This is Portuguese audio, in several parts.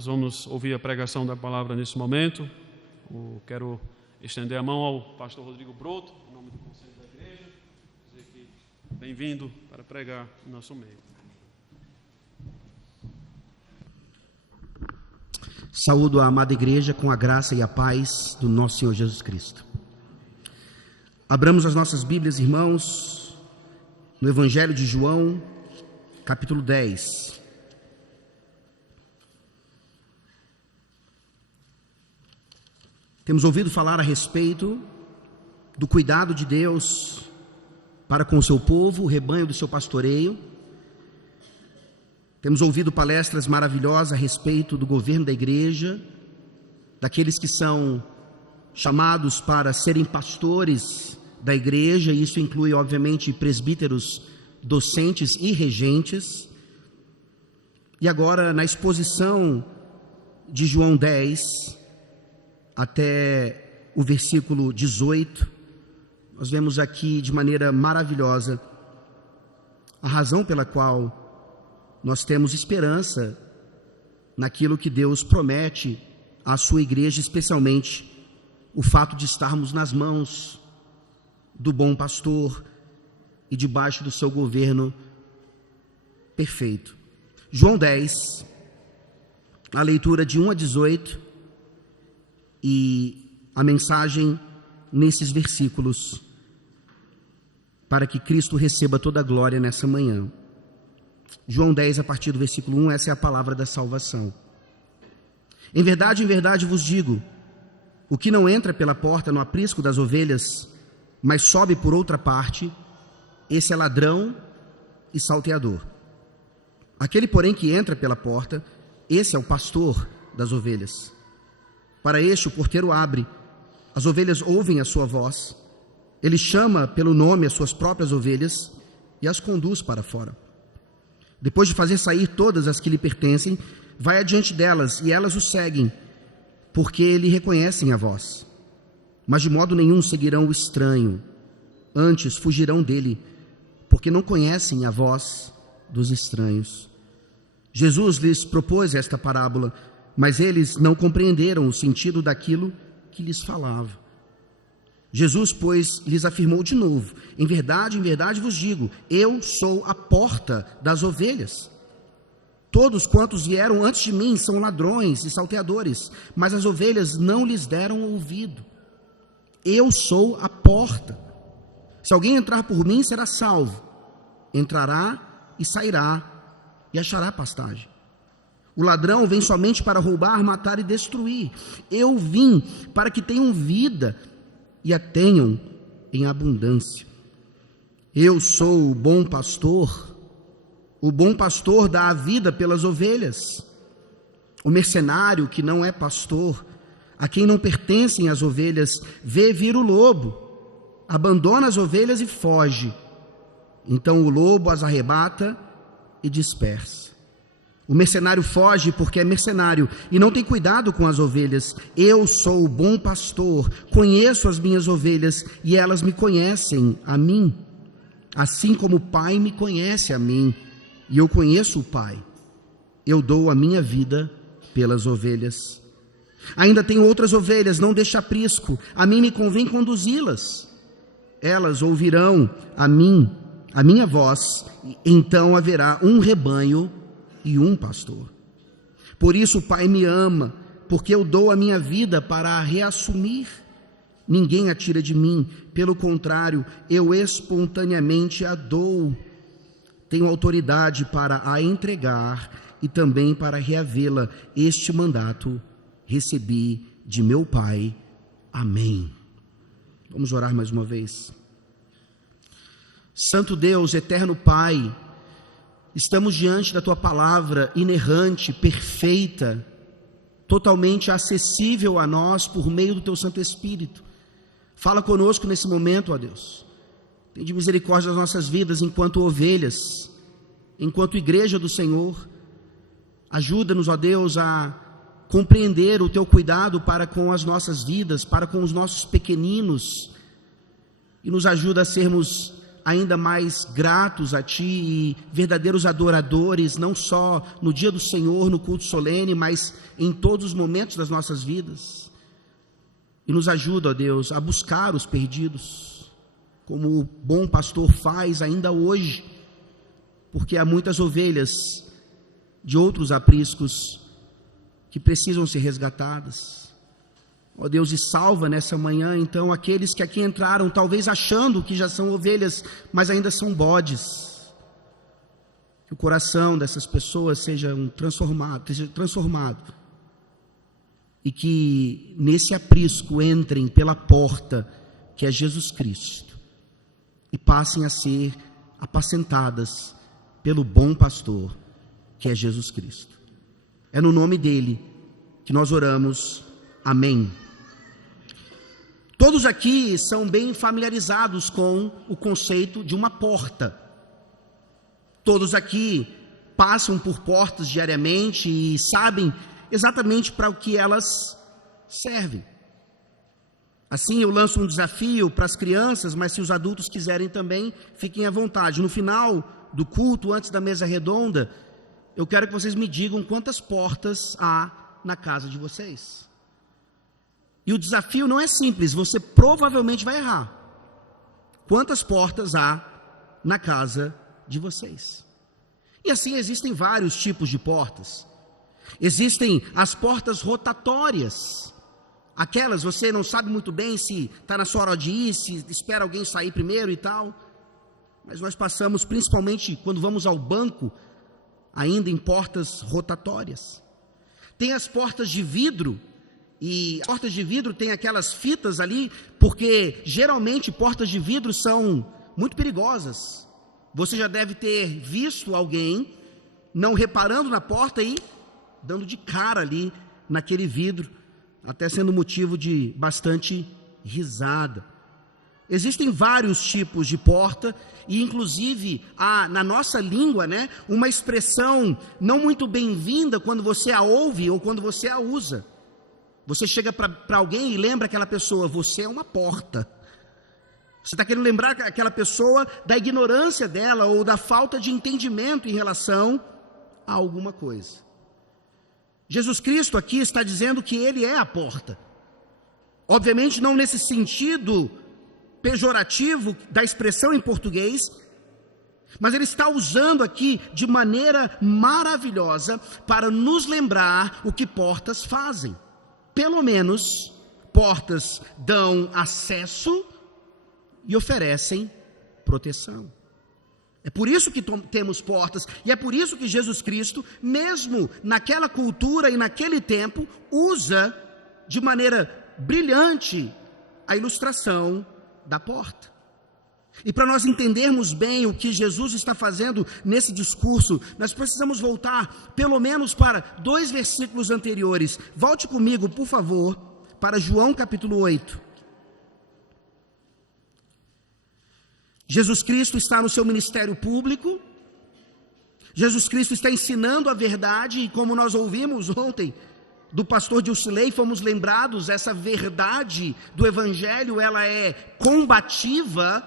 Nós vamos ouvir a pregação da palavra nesse momento. Quero estender a mão ao pastor Rodrigo Broto, em nome do Conselho da Igreja, dizer que bem-vindo para pregar no nosso meio. Saúdo a amada igreja com a graça e a paz do nosso Senhor Jesus Cristo. Abramos as nossas Bíblias, irmãos, no Evangelho de João, capítulo 10. Temos ouvido falar a respeito do cuidado de Deus para com o seu povo, o rebanho do seu pastoreio. Temos ouvido palestras maravilhosas a respeito do governo da igreja, daqueles que são chamados para serem pastores da igreja, e isso inclui, obviamente, presbíteros, docentes e regentes. E agora, na exposição de João 10, até o versículo 18, nós vemos aqui de maneira maravilhosa a razão pela qual nós temos esperança naquilo que Deus promete à sua igreja, especialmente o fato de estarmos nas mãos do bom pastor e debaixo do seu governo perfeito. João 10, a leitura de 1 a 18 e a mensagem nesses versículos, para que Cristo receba toda a glória nessa manhã. João 10, a partir do versículo 1, essa é a palavra da salvação. Em verdade vos digo, o que não entra pela porta no aprisco das ovelhas, mas sobe por outra parte, esse é ladrão e salteador. Aquele, porém, que entra pela porta, esse é o pastor das ovelhas. Para este o porteiro abre, as ovelhas ouvem a sua voz, ele chama pelo nome as suas próprias ovelhas e as conduz para fora. Depois de fazer sair todas as que lhe pertencem, vai adiante delas e elas o seguem, porque lhe reconhecem a voz. Mas de modo nenhum seguirão o estranho, antes fugirão dele, porque não conhecem a voz dos estranhos. Jesus lhes propôs esta parábola, mas eles não compreenderam o sentido daquilo que lhes falava. Jesus, pois, lhes afirmou de novo: em verdade vos digo, eu sou a porta das ovelhas. Todos quantos vieram antes de mim são ladrões e salteadores, mas as ovelhas não lhes deram ouvido. Eu sou a porta. Se alguém entrar por mim, será salvo. Entrará e sairá e achará pastagem. O ladrão vem somente para roubar, matar e destruir. Eu vim para que tenham vida e a tenham em abundância. Eu sou o bom pastor dá a vida pelas ovelhas. O mercenário que não é pastor, a quem não pertencem as ovelhas, vê vir o lobo, abandona as ovelhas e foge. Então o lobo as arrebata e dispersa. O mercenário foge porque é mercenário e não tem cuidado com as ovelhas. Eu sou o bom pastor, conheço as minhas ovelhas e elas me conhecem a mim, assim como o Pai me conhece a mim e eu conheço o Pai. Eu dou a minha vida pelas ovelhas. Ainda tenho outras ovelhas, não deste aprisco, a mim me convém conduzi-las. Elas ouvirão a minha voz, então haverá um rebanho e um pastor. Por isso o Pai me ama, porque eu dou a minha vida para a reassumir. Ninguém a tira de mim, pelo contrário, eu espontaneamente a dou. Tenho autoridade para a entregar e também para reavê-la. Este mandato recebi de meu Pai. Amém. Vamos orar mais uma vez. Santo Deus, eterno Pai, estamos diante da Tua palavra inerrante, perfeita, totalmente acessível a nós por meio do Teu Santo Espírito. Fala conosco nesse momento, ó Deus. Tende misericórdia das nossas vidas enquanto ovelhas, enquanto igreja do Senhor. Ajuda-nos, ó Deus, a compreender o Teu cuidado para com as nossas vidas, para com os nossos pequeninos, e nos ajuda a sermos ainda mais gratos a Ti e verdadeiros adoradores, não só no dia do Senhor, no culto solene, mas em todos os momentos das nossas vidas. E nos ajuda, ó Deus, a buscar os perdidos, como o bom pastor faz ainda hoje, porque há muitas ovelhas de outros apriscos que precisam ser resgatadas. Ó Deus, e salva nessa manhã, então, aqueles que aqui entraram, talvez achando que já são ovelhas, mas ainda são bodes. Que o coração dessas pessoas seja transformado. E que nesse aprisco entrem pela porta, que é Jesus Cristo, e passem a ser apacentadas pelo bom pastor, que é Jesus Cristo. É no nome dele que nós oramos. Amém. Todos aqui são bem familiarizados com o conceito de uma porta. Todos aqui passam por portas diariamente e sabem exatamente para o que elas servem. Assim, eu lanço um desafio para as crianças, mas se os adultos quiserem também, fiquem à vontade. No final do culto, antes da mesa redonda, eu quero que vocês me digam quantas portas há na casa de vocês. E o desafio não é simples, você provavelmente vai errar. Quantas portas há na casa de vocês? E assim existem vários tipos de portas. Existem as portas rotatórias. Aquelas, você não sabe muito bem se está na sua hora de ir, se espera alguém sair primeiro e tal. Mas nós passamos, principalmente quando vamos ao banco, ainda em portas rotatórias. Tem as portas de vidro. E as portas de vidro tem aquelas fitas ali, porque geralmente portas de vidro são muito perigosas. Você já deve ter visto alguém não reparando na porta e dando de cara ali naquele vidro, até sendo motivo de bastante risada. Existem vários tipos de porta e inclusive há na nossa língua, uma expressão não muito bem-vinda quando você a ouve ou quando você a usa. Você chega para alguém e lembra aquela pessoa, você é uma porta. Você está querendo lembrar aquela pessoa da ignorância dela ou da falta de entendimento em relação a alguma coisa. Jesus Cristo aqui está dizendo que Ele é a porta. Obviamente não nesse sentido pejorativo da expressão em português, mas Ele está usando aqui de maneira maravilhosa para nos lembrar o que portas fazem. Pelo menos, portas dão acesso e oferecem proteção. É por isso que temos portas, e é por isso que Jesus Cristo, mesmo naquela cultura e naquele tempo, usa de maneira brilhante a ilustração da porta. E para nós entendermos bem o que Jesus está fazendo nesse discurso, nós precisamos voltar pelo menos para 2 versículos anteriores. Volte comigo, por favor, para João capítulo 8. Jesus Cristo está no seu ministério público, Jesus Cristo está ensinando a verdade, e como nós ouvimos ontem do pastor Dilcilei, fomos lembrados, essa verdade do Evangelho, ela é combativa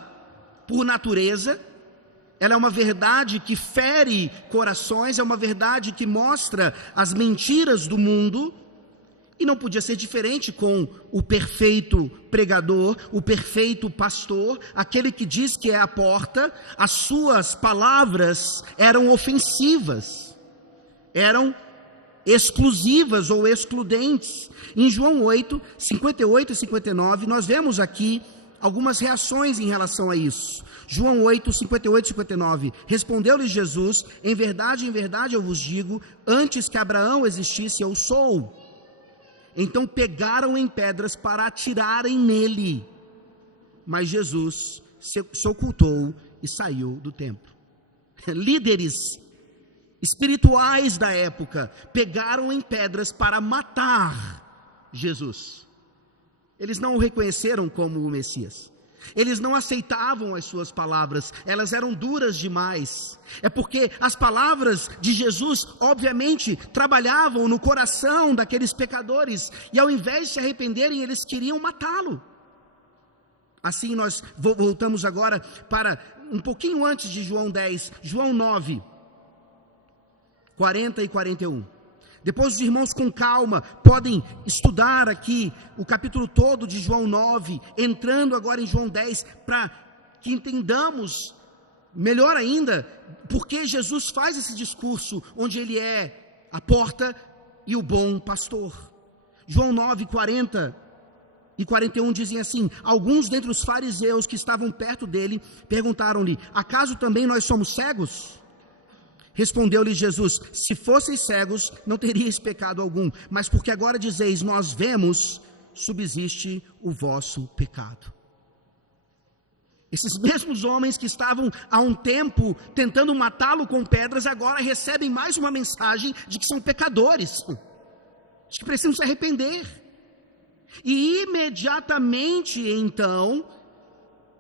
por natureza, ela é uma verdade que fere corações, é uma verdade que mostra as mentiras do mundo, e não podia ser diferente com o perfeito pregador, o perfeito pastor, aquele que diz que é a porta. As suas palavras eram ofensivas, eram exclusivas ou excludentes. Em João 8, 58 e 59, nós vemos aqui algumas reações em relação a isso. João 8, 58 e 59, respondeu-lhe Jesus, em verdade eu vos digo, antes que Abraão existisse, eu sou. Então pegaram em pedras para atirarem nele, mas Jesus se ocultou e saiu do templo. Líderes espirituais da época pegaram em pedras para matar Jesus. Eles não o reconheceram como o Messias. Eles não aceitavam as suas palavras, elas eram duras demais. É porque as palavras de Jesus, obviamente, trabalhavam no coração daqueles pecadores, e ao invés de se arrependerem, eles queriam matá-lo. Assim nós voltamos agora para um pouquinho antes de João 10, João 9, 40 e 41. Depois os irmãos com calma podem estudar aqui o capítulo todo de João 9, entrando agora em João 10, para que entendamos melhor ainda porque Jesus faz esse discurso onde ele é a porta e o bom pastor. João 9, 40 e 41 dizem assim: alguns dentre os fariseus que estavam perto dele perguntaram-lhe: acaso também nós somos cegos? Respondeu-lhe Jesus: se fosseis cegos, não teríeis pecado algum, mas porque agora dizeis, nós vemos, subsiste o vosso pecado. Esses mesmos homens que estavam há um tempo tentando matá-lo com pedras, agora recebem mais uma mensagem de que são pecadores, de que precisam se arrepender. E imediatamente então,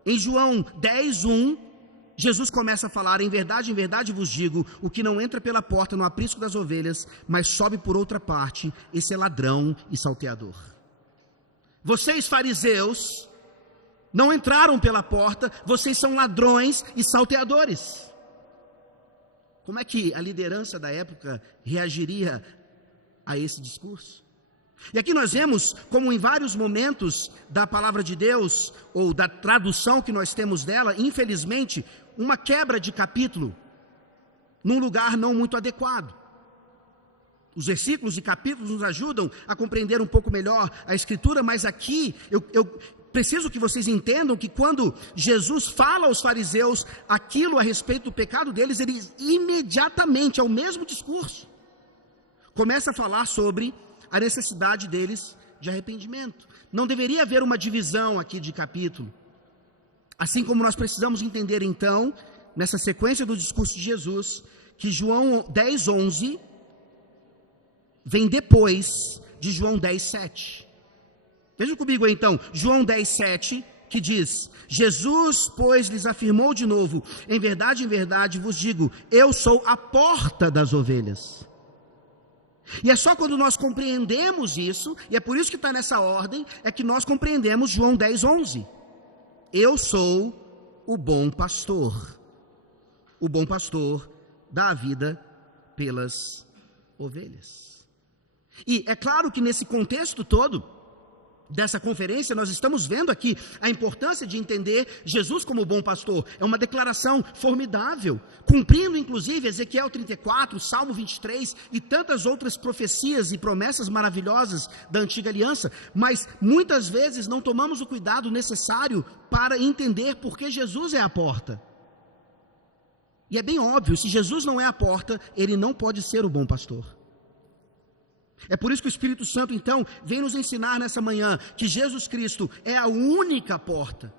em João 10, 1, Jesus começa a falar: em verdade vos digo, o que não entra pela porta no aprisco das ovelhas, mas sobe por outra parte, esse é ladrão e salteador. Vocês fariseus não entraram pela porta, vocês são ladrões e salteadores. Como é que a liderança da época reagiria a esse discurso? E aqui nós vemos como em vários momentos da palavra de Deus, ou da tradução que nós temos dela, infelizmente, uma quebra de capítulo, num lugar não muito adequado. Os versículos e capítulos nos ajudam a compreender um pouco melhor a Escritura, mas aqui eu preciso que vocês entendam que quando Jesus fala aos fariseus aquilo a respeito do pecado deles, ele imediatamente, é o mesmo discurso, começa a falar sobre a necessidade deles de arrependimento. Não deveria haver uma divisão aqui de capítulo. Assim como nós precisamos entender então, nessa sequência do discurso de Jesus, que João 10, 11 vem depois de João 10, 7. Vejam comigo aí, então, João 10, 7, que diz: Jesus, pois, lhes afirmou de novo: em verdade vos digo, eu sou a porta das ovelhas. E é só quando nós compreendemos isso, e é por isso que está nessa ordem, é que nós compreendemos João 10, 11. Eu sou o bom pastor. O bom pastor dá a vida pelas ovelhas. E é claro que nesse contexto todo dessa conferência, nós estamos vendo aqui a importância de entender Jesus como bom pastor. É uma declaração formidável, cumprindo inclusive Ezequiel 34, Salmo 23 e tantas outras profecias e promessas maravilhosas da antiga aliança, mas muitas vezes não tomamos o cuidado necessário para entender por que Jesus é a porta. E é bem óbvio, se Jesus não é a porta, ele não pode ser o bom pastor. É por isso que o Espírito Santo, então, vem nos ensinar nessa manhã que Jesus Cristo é a única porta,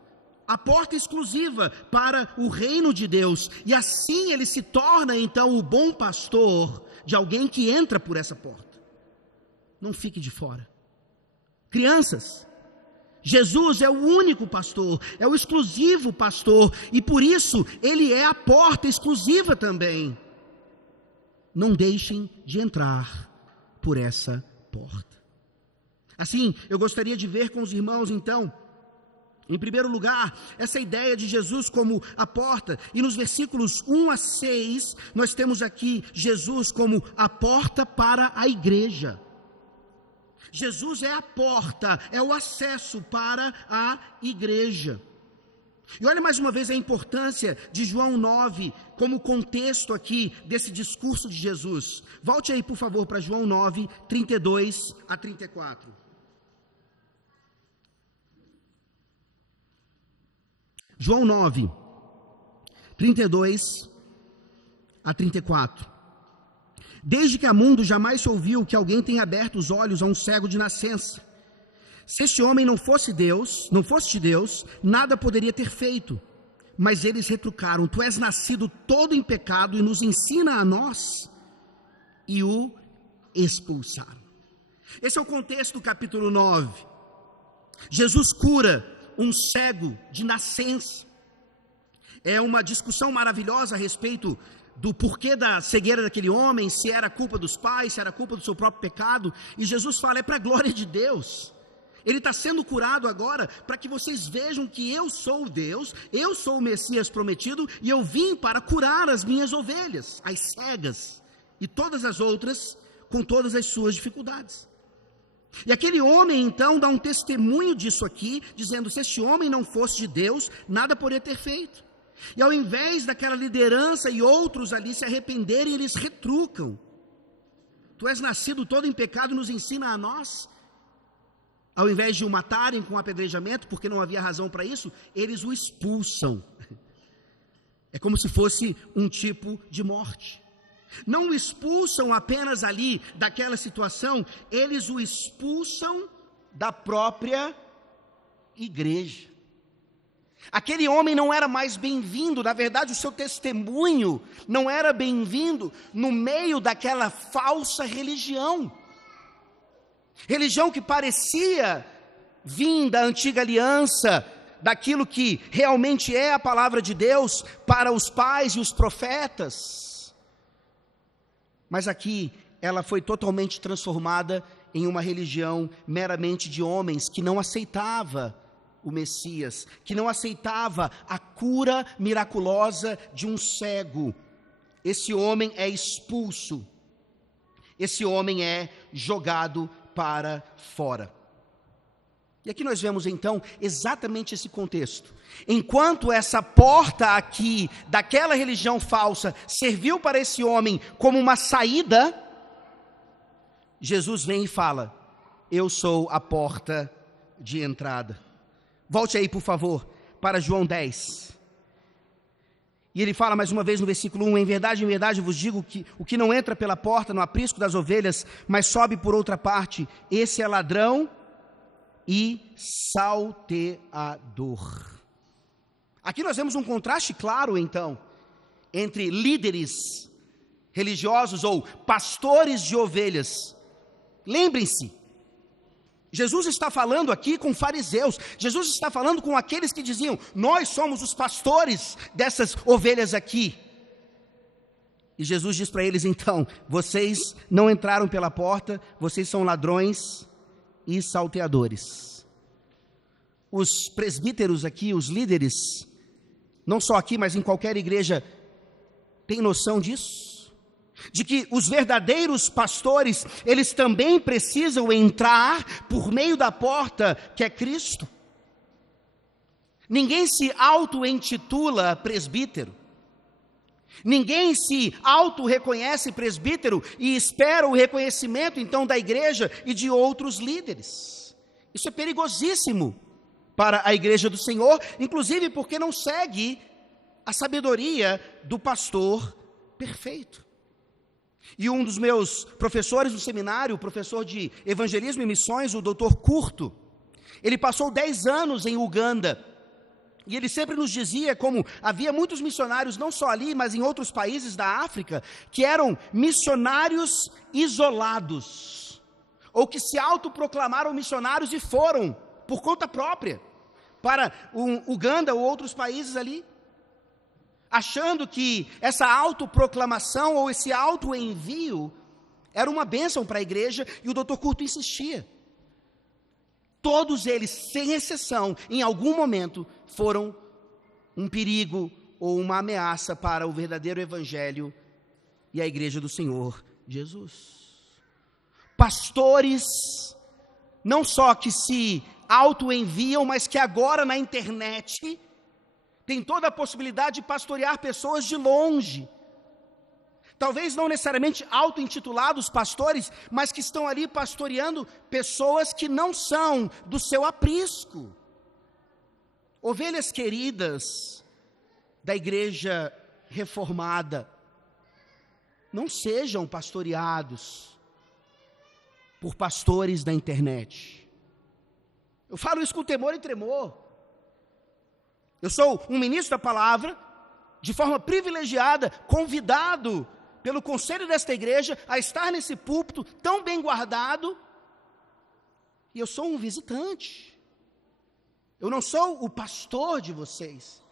a porta exclusiva para o reino de Deus, e assim ele se torna, então, o bom pastor de alguém que entra por essa porta. Não fique de fora. Crianças, Jesus é o único pastor, é o exclusivo pastor, e por isso ele é a porta exclusiva também. Não deixem de entrar por essa porta. Assim, eu gostaria de ver com os irmãos, então, em primeiro lugar, essa ideia de Jesus como a porta, e nos versículos 1 a 6, nós temos aqui Jesus como a porta para a igreja. Jesus é a porta, é o acesso para a igreja. E olha mais uma vez a importância de João 9, como contexto aqui desse discurso de Jesus. Volte aí, por favor, para João 9, 32 a 34. João 9, 32 a 34. Desde que há mundo jamais se ouviu que alguém tenha aberto os olhos a um cego de nascença. Se este homem não fosse de Deus, nada poderia ter feito. Mas eles retrucaram: tu és nascido todo em pecado e nos ensina a nós. E o expulsaram. Esse é o contexto do capítulo 9. Jesus cura um cego de nascença. É uma discussão maravilhosa a respeito do porquê da cegueira daquele homem, se era culpa dos pais, se era culpa do seu próprio pecado. E Jesus fala: é para a glória de Deus. Ele está sendo curado agora para que vocês vejam que eu sou Deus, eu sou o Messias prometido e eu vim para curar as minhas ovelhas, as cegas e todas as outras com todas as suas dificuldades. E aquele homem então dá um testemunho disso aqui, dizendo: se este homem não fosse de Deus, nada poderia ter feito. E ao invés daquela liderança e outros ali se arrependerem, eles retrucam: tu és nascido todo em pecado, nos ensina a nós. Ao invés de o matarem com apedrejamento, porque não havia razão para isso, eles o expulsam. É como se fosse um tipo de morte. Não o expulsam apenas ali daquela situação, eles o expulsam da própria igreja. Aquele homem não era mais bem-vindo, na verdade o seu testemunho não era bem-vindo no meio daquela falsa religião. Religião que parecia vir da antiga aliança, daquilo que realmente é a palavra de Deus para os pais e os profetas. Mas aqui ela foi totalmente transformada em uma religião meramente de homens que não aceitava o Messias, que não aceitava a cura miraculosa de um cego. Esse homem é expulso, esse homem é jogado para fora. E aqui nós vemos então exatamente esse contexto. Enquanto essa porta aqui daquela religião falsa serviu para esse homem como uma saída, Jesus vem e fala: eu sou a porta de entrada. Volte aí, por favor, para João 10. E ele fala mais uma vez no versículo 1: em verdade vos digo que o que não entra pela porta no aprisco das ovelhas, mas sobe por outra parte, esse é ladrão e salteador. Aqui nós vemos um contraste claro, então, entre líderes religiosos ou pastores de ovelhas. Lembrem-se, Jesus está falando aqui com fariseus, Jesus está falando com aqueles que diziam: nós somos os pastores dessas ovelhas aqui. E Jesus diz para eles então: vocês não entraram pela porta, vocês são ladrões e salteadores. Os presbíteros aqui, os líderes, não só aqui, mas em qualquer igreja, têm noção disso? De que os verdadeiros pastores, eles também precisam entrar por meio da porta que é Cristo. Ninguém se auto-intitula presbítero. Ninguém se auto-reconhece presbítero e espera o reconhecimento então da igreja e de outros líderes. Isso é perigosíssimo para a igreja do Senhor, inclusive porque não segue a sabedoria do pastor perfeito. E um dos meus professores do seminário, o professor de evangelismo e missões, o Dr. Curto, ele passou 10 anos em Uganda, e ele sempre nos dizia como havia muitos missionários, não só ali, mas em outros países da África, que eram missionários isolados, ou que se autoproclamaram missionários e foram, por conta própria, para Uganda ou outros países ali, achando que essa autoproclamação ou esse autoenvio era uma bênção para a igreja, e o Dr. Curto insistia. Todos eles, sem exceção, em algum momento, foram um perigo ou uma ameaça para o verdadeiro evangelho e a igreja do Senhor Jesus. Pastores, não só que se autoenviam, mas que agora na internet tem toda a possibilidade de pastorear pessoas de longe. Talvez não necessariamente auto-intitulados pastores, mas que estão ali pastoreando pessoas que não são do seu aprisco. Ovelhas queridas da igreja reformada, não sejam pastoreados por pastores da internet. Eu falo isso com temor e tremor. Eu sou um ministro da palavra, de forma privilegiada, convidado pelo conselho desta igreja a estar nesse púlpito tão bem guardado, e eu sou um visitante. Eu não sou o pastor de vocês.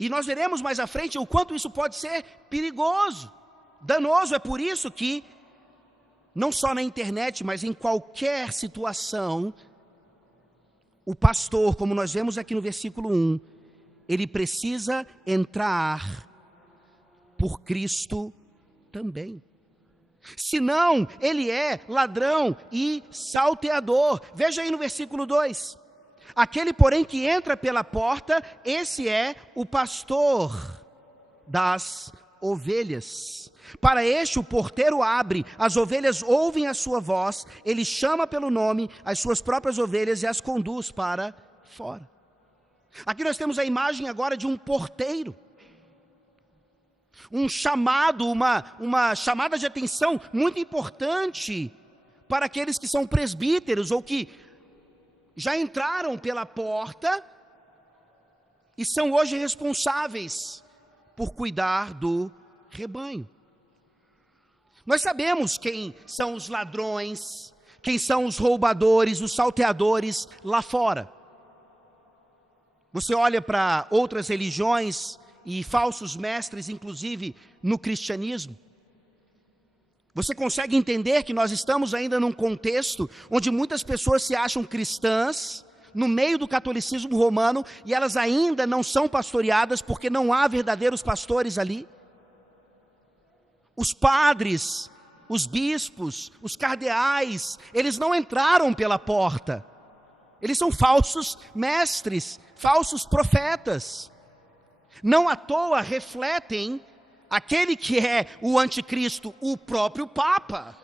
E nós veremos mais à frente o quanto isso pode ser perigoso, danoso. É por isso que não só na internet, mas em qualquer situação, o pastor, como nós vemos aqui no versículo 1, ele precisa entrar por Cristo também. Senão, ele é ladrão e salteador. Veja aí no versículo 2. Aquele, porém, que entra pela porta, esse é o pastor das ovelhas. Para este o porteiro abre, as ovelhas ouvem a sua voz, ele chama pelo nome as suas próprias ovelhas e as conduz para fora. Aqui nós temos a imagem agora de um porteiro. Um chamado, uma chamada de atenção muito importante para aqueles que são presbíteros ou que já entraram pela porta e são hoje responsáveis por cuidar do rebanho. Nós sabemos quem são os ladrões, quem são os roubadores, os salteadores lá fora. Você olha para outras religiões e falsos mestres, inclusive no cristianismo. Você consegue entender que nós estamos ainda num contexto onde muitas pessoas se acham cristãs, no meio do catolicismo romano, e elas ainda não são pastoreadas porque não há verdadeiros pastores ali? Os padres, os bispos, os cardeais, eles não entraram pela porta. Eles são falsos mestres, falsos profetas. Não à toa refletem aquele que é o anticristo, o próprio Papa,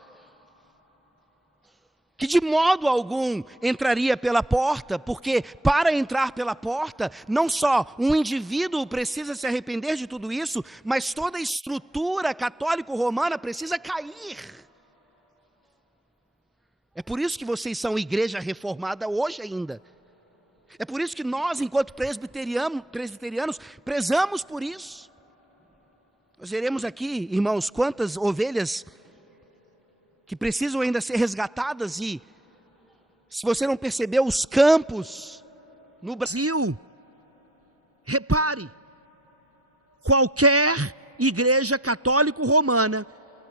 que de modo algum entraria pela porta, porque para entrar pela porta, não só um indivíduo precisa se arrepender de tudo isso, mas toda a estrutura católico-romana precisa cair. É por isso que vocês são igreja reformada hoje ainda. É por isso que nós, enquanto presbiterianos, prezamos por isso. Nós veremos aqui, irmãos, quantas ovelhas que precisam ainda ser resgatadas, e se você não percebeu, os campos no Brasil, repare, qualquer igreja católico-romana,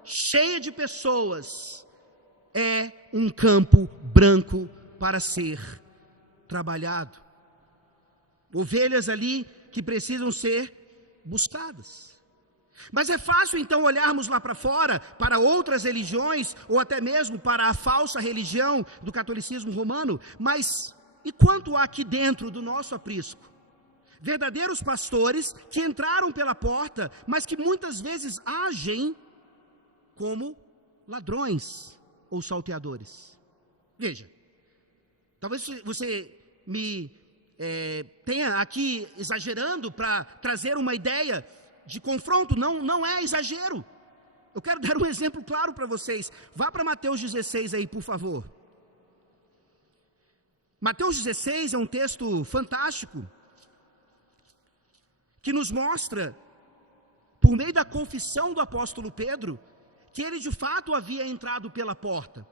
cheia de pessoas, é um campo branco para ser trabalhado. Ovelhas ali que precisam ser buscadas. Mas é fácil então olharmos lá para fora, para outras religiões, ou até mesmo para a falsa religião do catolicismo romano, mas e quanto há aqui dentro do nosso aprisco? Verdadeiros pastores que entraram pela porta, mas que muitas vezes agem como ladrões ou salteadores. Veja, talvez você me tenha aqui exagerando para trazer uma ideia de confronto, não é exagero. Eu quero dar um exemplo claro para vocês. Vá para Mateus 16 aí, por favor. Mateus 16 é um texto fantástico, que nos mostra, por meio da confissão do apóstolo Pedro, que ele de fato havia entrado pela porta.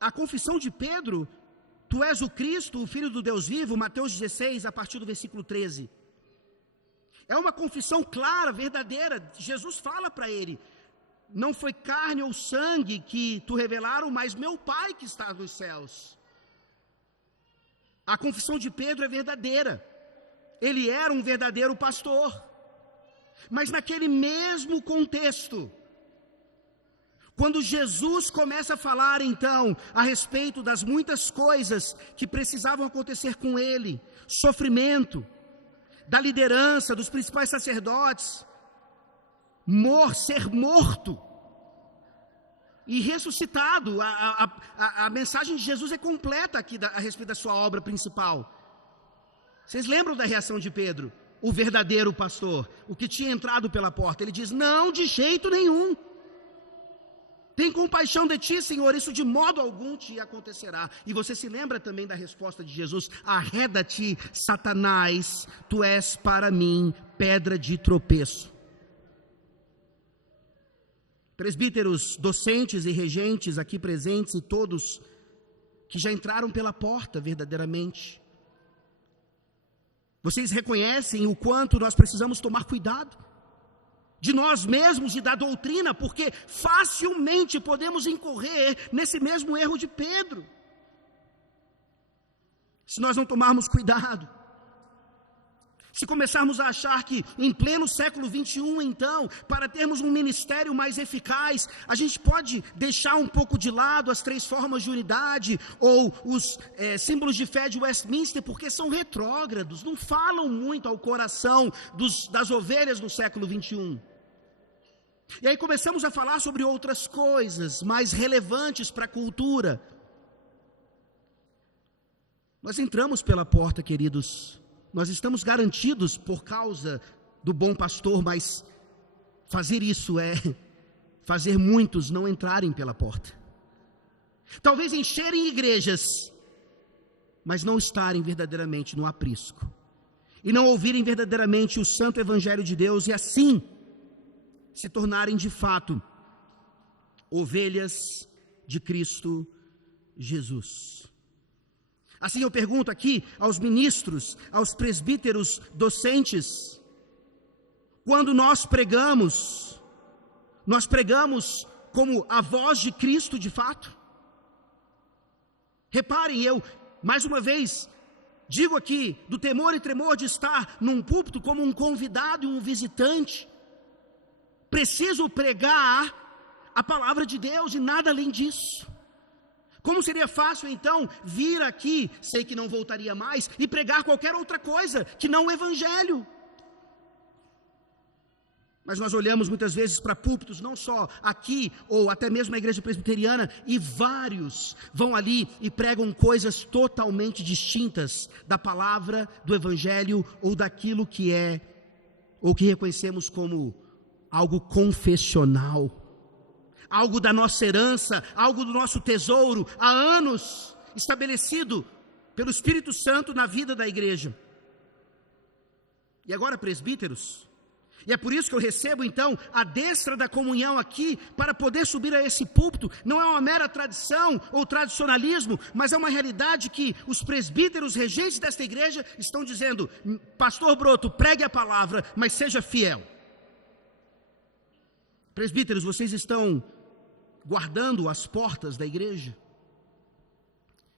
A confissão de Pedro: tu és o Cristo, o Filho do Deus vivo, Mateus 16, a partir do versículo 13. É uma confissão clara, verdadeira. Jesus fala para ele: não foi carne ou sangue que tu revelaram, mas meu Pai que está nos céus. A confissão de Pedro é verdadeira. Ele era um verdadeiro pastor. Mas naquele mesmo contexto, quando Jesus começa a falar então a respeito das muitas coisas que precisavam acontecer com ele, sofrimento, da liderança, dos principais sacerdotes, ser morto e ressuscitado, a mensagem de Jesus é completa aqui a respeito da sua obra principal. Vocês lembram da reação de Pedro, o verdadeiro pastor, o que tinha entrado pela porta? Ele diz: não, de jeito nenhum. Tem compaixão de ti, Senhor, isso de modo algum te acontecerá. E você se lembra também da resposta de Jesus: arreda-te, Satanás, tu és para mim pedra de tropeço. Presbíteros, docentes e regentes aqui presentes, e todos que já entraram pela porta verdadeiramente, vocês reconhecem o quanto nós precisamos tomar cuidado de nós mesmos e da doutrina, porque facilmente podemos incorrer nesse mesmo erro de Pedro, se nós não tomarmos cuidado. Se começarmos a achar que em pleno século 21, então, para termos um ministério mais eficaz, a gente pode deixar um pouco de lado as 3 formas de unidade ou os símbolos de fé de Westminster, porque são retrógrados, não falam muito ao coração das ovelhas no século 21. E aí começamos a falar sobre outras coisas mais relevantes para a cultura. Nós entramos pela porta, queridos. Nós estamos garantidos por causa do bom pastor, mas fazer isso é fazer muitos não entrarem pela porta. Talvez encherem igrejas, mas não estarem verdadeiramente no aprisco. E não ouvirem verdadeiramente o santo evangelho de Deus e assim se tornarem de fato ovelhas de Cristo Jesus. Assim eu pergunto aqui aos ministros, aos presbíteros docentes, quando nós pregamos como a voz de Cristo de fato? Reparem, eu, mais uma vez, digo aqui, do temor e tremor de estar num púlpito como um convidado e um visitante, preciso pregar a palavra de Deus e nada além disso. Como seria fácil então vir aqui, sei que não voltaria mais, e pregar qualquer outra coisa que não o evangelho? Mas nós olhamos muitas vezes para púlpitos, não só aqui, ou até mesmo na igreja presbiteriana, e vários vão ali e pregam coisas totalmente distintas da palavra, do evangelho, ou daquilo que é, ou que reconhecemos como algo confessional, algo da nossa herança, algo do nosso tesouro, há anos estabelecido pelo Espírito Santo na vida da igreja. E agora, presbíteros, e é por isso que eu recebo então a destra da comunhão aqui, para poder subir a esse púlpito. Não é uma mera tradição ou tradicionalismo, mas é uma realidade que os presbíteros regentes desta igreja estão dizendo: pastor Broto, pregue a palavra, mas seja fiel. Presbíteros, vocês estão guardando as portas da igreja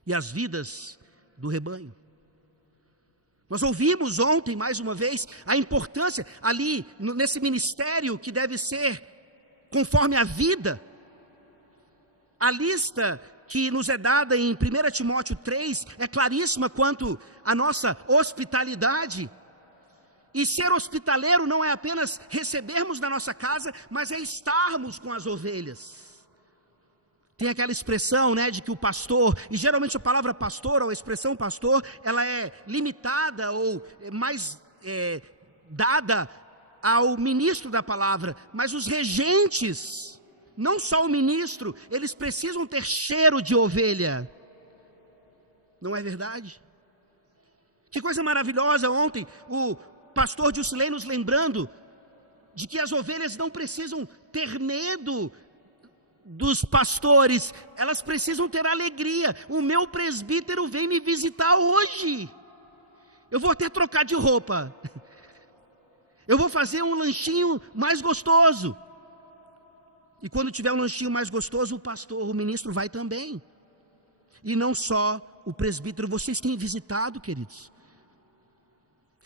e as vidas do rebanho. Nós ouvimos ontem, mais uma vez, a importância ali, nesse ministério que deve ser conforme a vida. A lista que nos é dada em 1 Timóteo 3 é claríssima quanto à nossa hospitalidade. E ser hospitaleiro não é apenas recebermos na nossa casa, mas é estarmos com as ovelhas. Tem aquela expressão, de que o pastor, e geralmente a palavra pastor, ou a expressão pastor, ela é limitada ou mais dada ao ministro da palavra, mas os regentes, não só o ministro, eles precisam ter cheiro de ovelha. Não é verdade? Que coisa maravilhosa ontem, o pastor Dilcilei nos lembrando de que as ovelhas não precisam ter medo dos pastores, elas precisam ter alegria. O meu presbítero vem me visitar hoje, eu vou até trocar de roupa, eu vou fazer um lanchinho mais gostoso, e quando tiver um lanchinho mais gostoso, o ministro vai também, e não só o presbítero. Vocês têm visitado, queridos?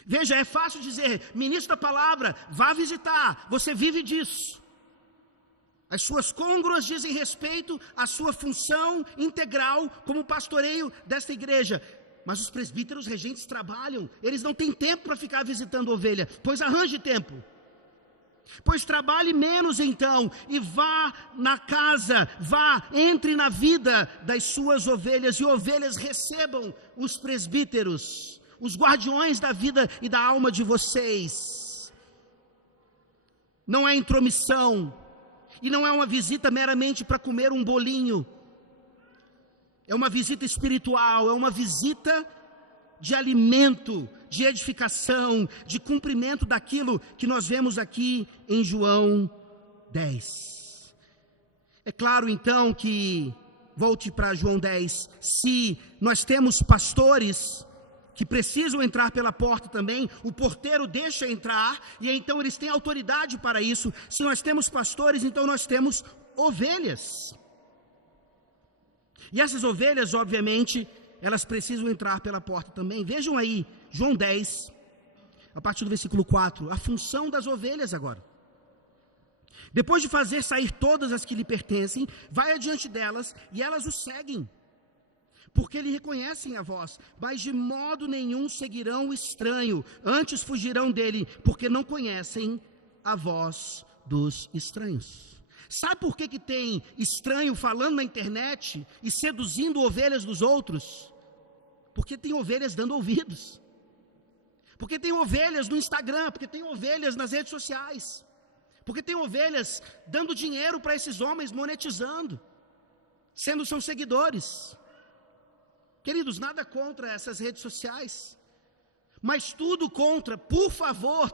Veja, é fácil dizer, ministro da palavra, vá visitar, você vive disso. As suas côngruas dizem respeito à sua função integral como pastoreio desta igreja. Mas os presbíteros regentes trabalham, eles não têm tempo para ficar visitando ovelha, pois arranje tempo. Pois trabalhe menos então, e vá na casa, entre na vida das suas ovelhas, e ovelhas recebam os presbíteros, os guardiões da vida e da alma de vocês. Não é intromissão, e não é uma visita meramente para comer um bolinho. É uma visita espiritual, é uma visita de alimento, de edificação, de cumprimento daquilo que nós vemos aqui em João 10. É claro então que, volte para João 10, se nós temos pastores que precisam entrar pela porta também, o porteiro deixa entrar, e então eles têm autoridade para isso. Se nós temos pastores, então nós temos ovelhas. E essas ovelhas, obviamente, elas precisam entrar pela porta também. Vejam aí, João 10, a partir do versículo 4, a função das ovelhas agora. Depois de fazer sair todas as que lhe pertencem, vai adiante delas e elas o seguem, porque lhe reconhecem a voz, mas de modo nenhum seguirão o estranho, antes fugirão dele, porque não conhecem a voz dos estranhos. Sabe por que tem estranho falando na internet e seduzindo ovelhas dos outros? Porque tem ovelhas dando ouvidos, porque tem ovelhas no Instagram, porque tem ovelhas nas redes sociais, porque tem ovelhas dando dinheiro para esses homens, monetizando, sendo seus seguidores. Queridos, nada contra essas redes sociais, mas tudo contra. Por favor,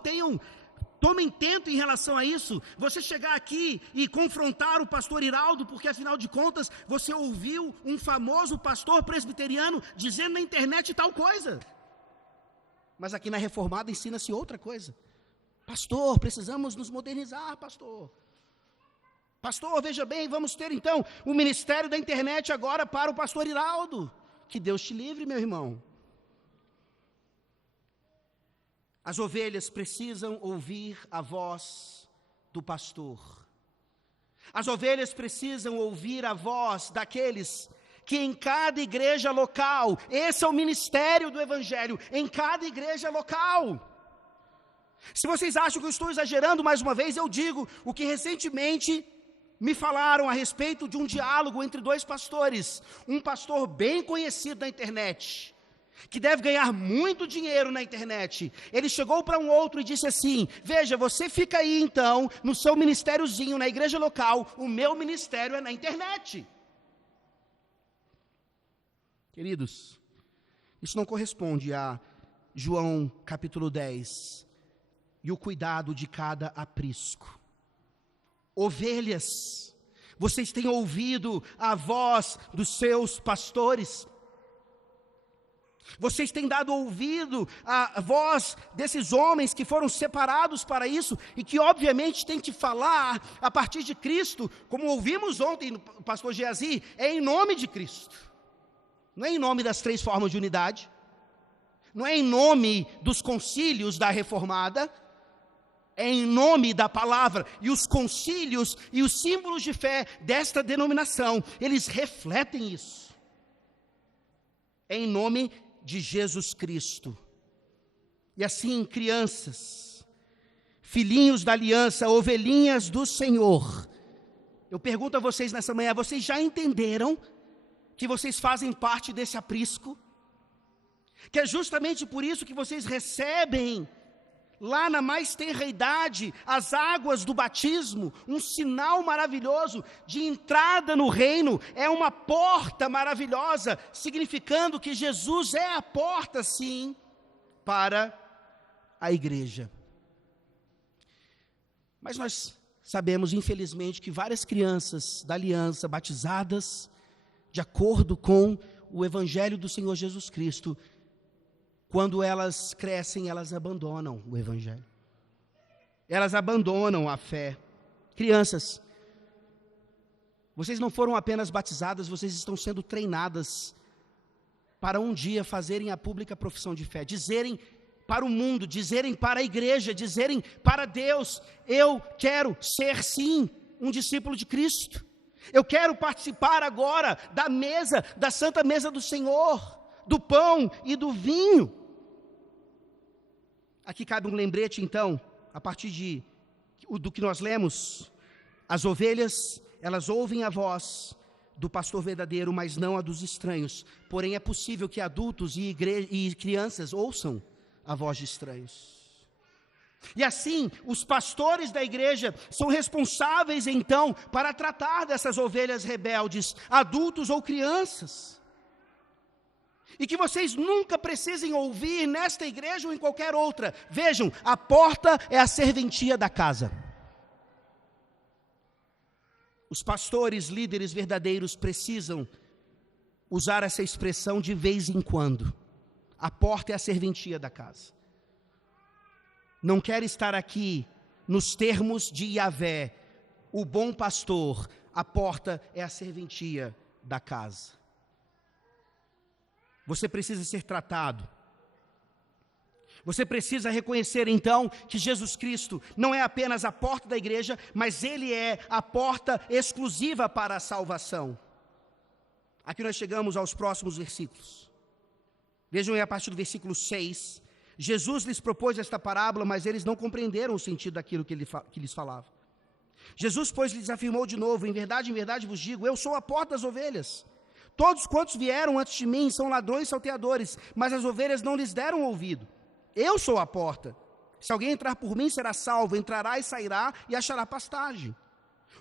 tomem tento em relação a isso. Você chegar aqui e confrontar o pastor Iraldo, porque afinal de contas, você ouviu um famoso pastor presbiteriano dizendo na internet tal coisa. Mas aqui na Reformada ensina-se outra coisa. Pastor, precisamos nos modernizar, pastor. Pastor, veja bem, vamos ter então o ministério da internet agora para o pastor Iraldo. Que Deus te livre, meu irmão. As ovelhas precisam ouvir a voz do pastor. As ovelhas precisam ouvir a voz daqueles que em cada igreja local, esse é o ministério do evangelho, em cada igreja local. Se vocês acham que eu estou exagerando, mais uma vez eu digo o que recentemente me falaram a respeito de um diálogo entre dois pastores, um pastor bem conhecido na internet, que deve ganhar muito dinheiro na internet. Ele chegou para um outro e disse assim: veja, você fica aí então, no seu ministériozinho, na igreja local, o meu ministério é na internet. Queridos, isso não corresponde a João capítulo 10, e o cuidado de cada aprisco. Ovelhas, vocês têm ouvido a voz dos seus pastores, vocês têm dado ouvido à voz desses homens que foram separados para isso, e que obviamente têm que falar a partir de Cristo, como ouvimos ontem no pastor Geazi, é em nome de Cristo, não é em nome das 3 formas de unidade, não é em nome dos concílios da Reformada, é em nome da palavra. E os concílios e os símbolos de fé desta denominação, eles refletem isso. É em nome de Jesus Cristo. E assim, crianças, filhinhos da aliança, ovelhinhas do Senhor, eu pergunto a vocês nessa manhã, vocês já entenderam que vocês fazem parte desse aprisco? Que é justamente por isso que vocês recebem lá na mais tenra idade, as águas do batismo, um sinal maravilhoso de entrada no reino, é uma porta maravilhosa, significando que Jesus é a porta, sim, para a igreja. Mas nós sabemos, infelizmente, que várias crianças da aliança, batizadas de acordo com o evangelho do Senhor Jesus Cristo, quando elas crescem, elas abandonam o evangelho. Elas abandonam a fé. Crianças, vocês não foram apenas batizadas, vocês estão sendo treinadas para um dia fazerem a pública profissão de fé, dizerem para o mundo, dizerem para a igreja, dizerem para Deus: eu quero ser sim um discípulo de Cristo. Eu quero participar agora da mesa, da santa mesa do Senhor, do pão e do vinho. Aqui cabe um lembrete então, a partir do que nós lemos. As ovelhas, elas ouvem a voz do pastor verdadeiro, mas não a dos estranhos. Porém é possível que adultos e crianças ouçam a voz de estranhos. E assim, os pastores da igreja são responsáveis então para tratar dessas ovelhas rebeldes, adultos ou crianças. E que vocês nunca precisem ouvir nesta igreja ou em qualquer outra: vejam, a porta é a serventia da casa. Os pastores, líderes verdadeiros precisam usar essa expressão de vez em quando. A porta é a serventia da casa. Não quer estar aqui nos termos de Yahvé, o bom pastor. A porta é a serventia da casa. Você precisa ser tratado. Você precisa reconhecer então que Jesus Cristo não é apenas a porta da igreja, mas Ele é a porta exclusiva para a salvação. Aqui nós chegamos aos próximos versículos. Vejam aí a partir do versículo 6. Jesus lhes propôs esta parábola, mas eles não compreenderam o sentido daquilo que lhes falava. Jesus, pois, lhes afirmou de novo: em verdade vos digo, eu sou a porta das ovelhas. Todos quantos vieram antes de mim são ladrões e salteadores, mas as ovelhas não lhes deram ouvido. Eu sou a porta. Se alguém entrar por mim, será salvo, entrará e sairá e achará pastagem.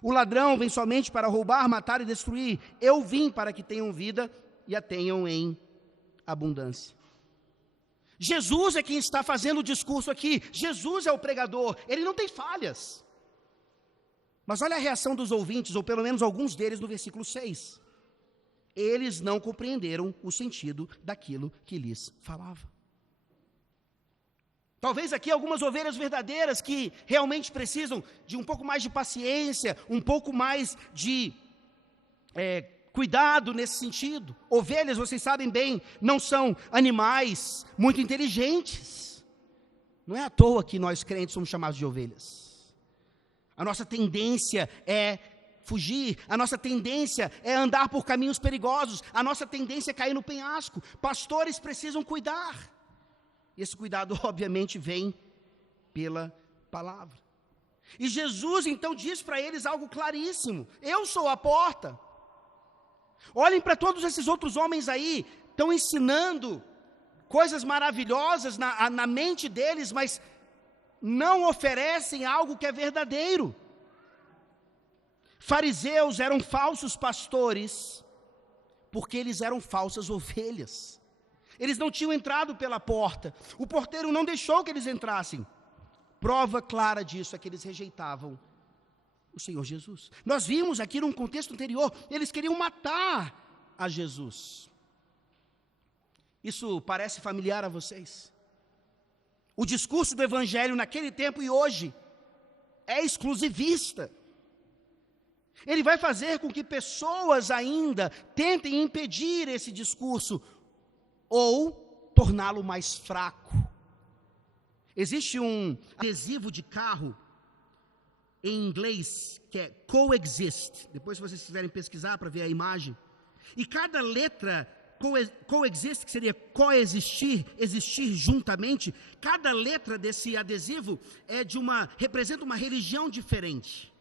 O ladrão vem somente para roubar, matar e destruir. Eu vim para que tenham vida e a tenham em abundância. Jesus é quem está fazendo o discurso aqui. Jesus é o pregador, ele não tem falhas. Mas olha a reação dos ouvintes, ou pelo menos alguns deles, no versículo 6. Eles não compreenderam o sentido daquilo que lhes falava. Talvez aqui algumas ovelhas verdadeiras que realmente precisam de um pouco mais de paciência, um pouco mais de cuidado nesse sentido. Ovelhas, vocês sabem bem, não são animais muito inteligentes. Não é à toa que nós crentes somos chamados de ovelhas. A nossa tendência é fugir, a nossa tendência é andar por caminhos perigosos, a nossa tendência é cair no penhasco. Pastores precisam cuidar. Esse cuidado, obviamente, vem pela palavra. E Jesus, então, diz para eles algo claríssimo: eu sou a porta. Olhem para todos esses outros homens aí, estão ensinando coisas maravilhosas na mente deles, mas não oferecem algo que é verdadeiro. Fariseus eram falsos pastores, porque eles eram falsas ovelhas. Eles não tinham entrado pela porta. O porteiro não deixou que eles entrassem. Prova clara disso é que eles rejeitavam o Senhor Jesus. Nós vimos aqui num contexto anterior, eles queriam matar a Jesus. Isso parece familiar a vocês? O discurso do evangelho naquele tempo e hoje é exclusivista. Ele vai fazer com que pessoas ainda tentem impedir esse discurso ou torná-lo mais fraco. Existe um adesivo de carro em inglês que é coexist. Depois, se vocês quiserem pesquisar para ver a imagem. E cada letra coexist, que seria coexistir, existir juntamente, cada letra desse adesivo representa uma religião diferente.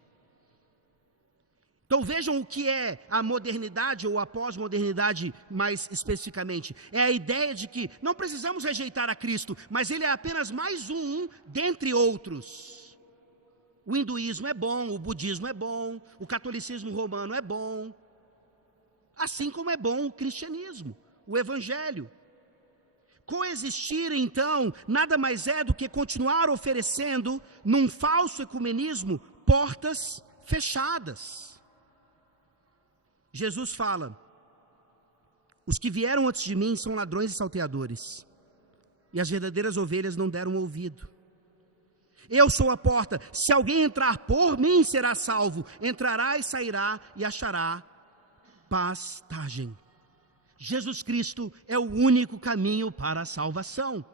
Então vejam o que é a modernidade ou a pós-modernidade mais especificamente. É a ideia de que não precisamos rejeitar a Cristo, mas Ele é apenas mais um dentre outros. O hinduísmo é bom, o budismo é bom, o catolicismo romano é bom, assim como é bom o cristianismo, o evangelho. Coexistir, então, nada mais é do que continuar oferecendo, num falso ecumenismo, portas fechadas. Jesus fala: os que vieram antes de mim são ladrões e salteadores, e as verdadeiras ovelhas não deram ouvido. Eu sou a porta, se alguém entrar por mim será salvo, entrará e sairá e achará pastagem. Jesus Cristo é o único caminho para a salvação.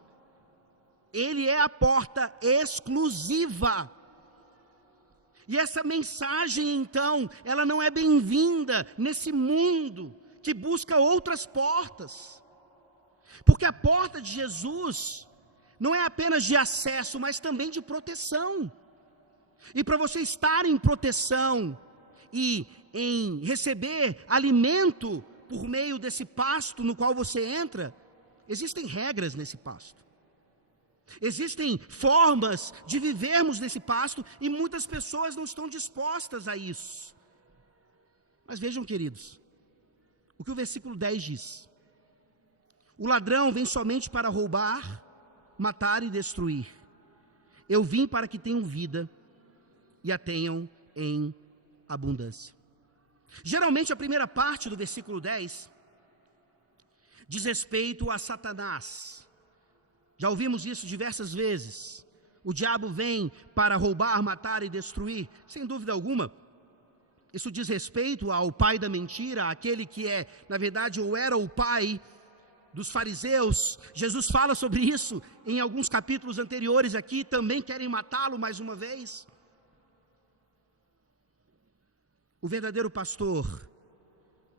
Ele é a porta exclusiva. E essa mensagem, então, ela não é bem-vinda nesse mundo que busca outras portas. Porque a porta de Jesus não é apenas de acesso, mas também de proteção. E para você estar em proteção e em receber alimento por meio desse pasto no qual você entra, existem regras nesse pasto. Existem formas de vivermos nesse pasto e muitas pessoas não estão dispostas a isso. Mas vejam, queridos, o que o versículo 10 diz: o ladrão vem somente para roubar, matar e destruir. Eu vim para que tenham vida e a tenham em abundância. Geralmente a primeira parte do versículo 10 diz respeito a Satanás. Já ouvimos isso diversas vezes. O diabo vem para roubar, matar e destruir. Sem dúvida alguma, isso diz respeito ao pai da mentira, aquele que é, na verdade, ou era o pai dos fariseus. Jesus fala sobre isso em alguns capítulos anteriores aqui. Também querem matá-lo mais uma vez. O verdadeiro pastor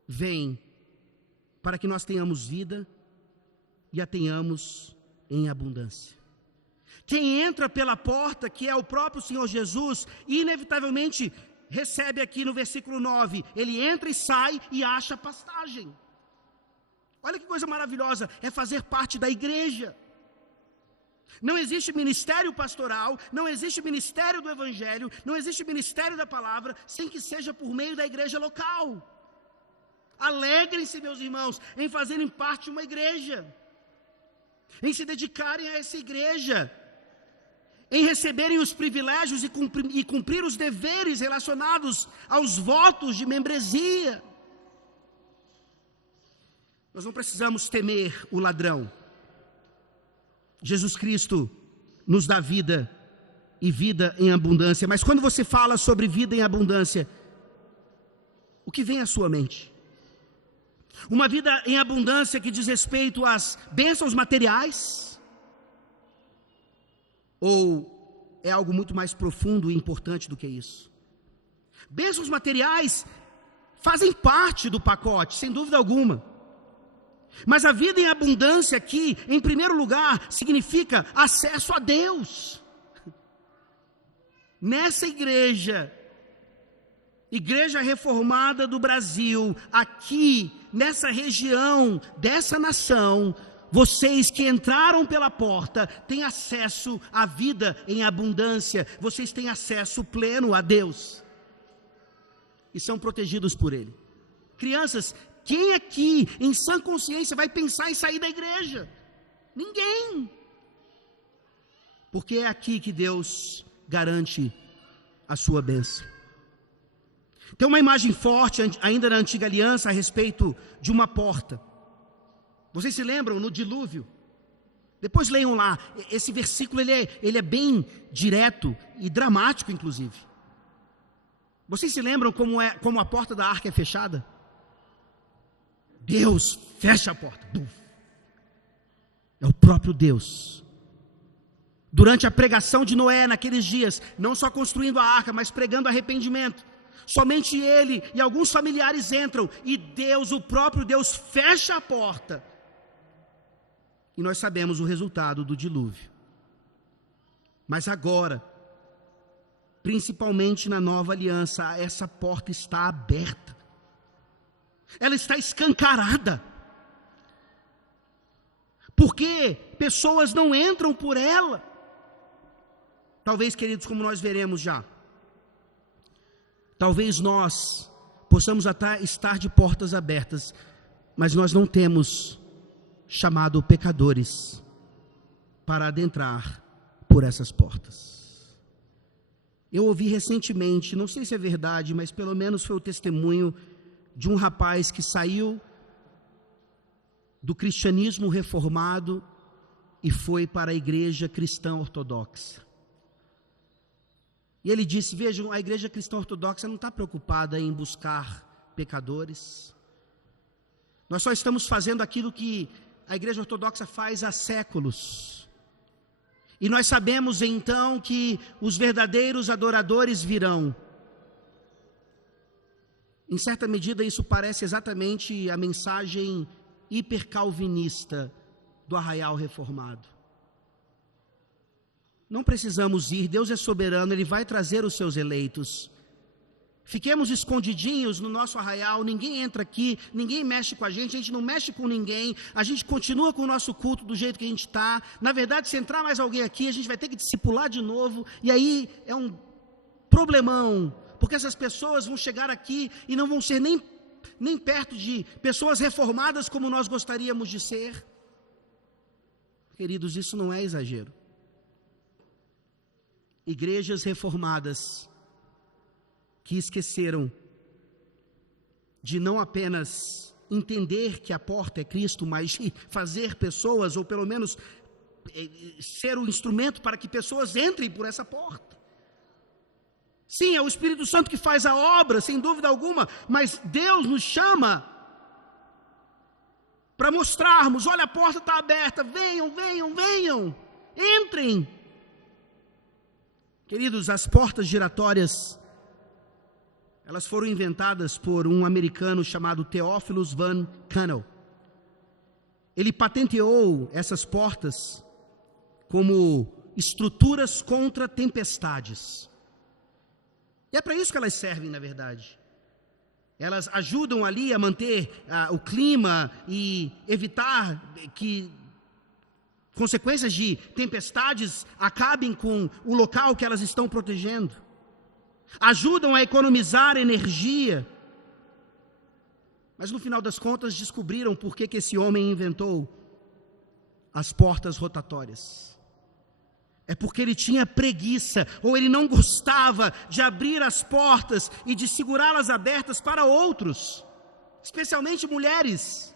vem para que nós tenhamos vida e a tenhamos em abundância. Quem entra pela porta, que é o próprio Senhor Jesus, inevitavelmente recebe aqui no versículo 9, ele entra e sai e acha pastagem. Olha que coisa maravilhosa, é fazer parte da igreja. Não existe ministério pastoral, não existe ministério do evangelho, não existe ministério da palavra, sem que seja por meio da igreja local. Alegrem-se, meus irmãos, em fazerem parte de uma igreja, em se dedicarem a essa igreja, em receberem os privilégios e cumprir os deveres relacionados aos votos de membresia. Nós não precisamos temer o ladrão. Jesus Cristo nos dá vida e vida em abundância. Mas quando você fala sobre vida em abundância, o que vem à sua mente? Uma vida em abundância que diz respeito às bênçãos materiais? Ou é algo muito mais profundo e importante do que isso? Bênçãos materiais fazem parte do pacote, sem dúvida alguma. Mas a vida em abundância aqui, em primeiro lugar, significa acesso a Deus. Nessa igreja reformada do Brasil, aqui, nessa região, dessa nação, vocês que entraram pela porta, têm acesso à vida em abundância, vocês têm acesso pleno a Deus, e são protegidos por Ele. Crianças, quem aqui, em sã consciência, vai pensar em sair da igreja? Ninguém. Porque é aqui que Deus garante a sua bênção. Tem uma imagem forte, ainda na antiga aliança, a respeito de uma porta. Vocês se lembram no dilúvio? Depois leiam lá, esse versículo ele é bem direto e dramático, inclusive. Vocês se lembram como a porta da arca é fechada? Deus fecha a porta. É o próprio Deus. Durante a pregação de Noé naqueles dias, não só construindo a arca, mas pregando arrependimento, somente ele e alguns familiares entram, e Deus, o próprio Deus, fecha a porta. E nós sabemos o resultado do dilúvio. Mas agora, principalmente na nova aliança, essa porta está aberta. Ela está escancarada. Porque pessoas não entram por ela. Talvez, queridos, como nós veremos já, talvez nós possamos até estar de portas abertas, mas nós não temos chamado pecadores para adentrar por essas portas. Eu ouvi recentemente, não sei se é verdade, mas pelo menos foi o testemunho de um rapaz que saiu do cristianismo reformado e foi para a igreja cristã ortodoxa. E ele disse: vejam, a igreja cristã ortodoxa não está preocupada em buscar pecadores. Nós só estamos fazendo aquilo que a igreja ortodoxa faz há séculos. E nós sabemos então que os verdadeiros adoradores virão. Em certa medida, isso parece exatamente a mensagem hipercalvinista do arraial reformado. Não precisamos ir, Deus é soberano, Ele vai trazer os seus eleitos. Fiquemos escondidinhos no nosso arraial, ninguém entra aqui, ninguém mexe com a gente não mexe com ninguém, a gente continua com o nosso culto do jeito que a gente está. Na verdade, se entrar mais alguém aqui, a gente vai ter que discipular de novo, e aí é um problemão, porque essas pessoas vão chegar aqui e não vão ser nem perto de pessoas reformadas como nós gostaríamos de ser. Queridos, isso não é exagero. Igrejas reformadas que esqueceram de não apenas entender que a porta é Cristo, mas de fazer pessoas, ou pelo menos ser o instrumento para que pessoas entrem por essa porta. Sim, é o Espírito Santo que faz a obra, sem dúvida alguma, mas Deus nos chama para mostrarmos: olha, a porta está aberta, venham, venham, venham, entrem. Queridos, as portas giratórias, elas foram inventadas por um americano chamado Theophilus Van Kannel. Ele patenteou essas portas como estruturas contra tempestades. E é para isso que elas servem, na verdade. Elas ajudam ali a manter o clima e evitar que consequências de tempestades acabem com o local que elas estão protegendo. Ajudam a economizar energia. Mas no final das contas descobriram por que esse homem inventou as portas rotatórias. É porque ele tinha preguiça, ou ele não gostava de abrir as portas e de segurá-las abertas para outros, especialmente mulheres.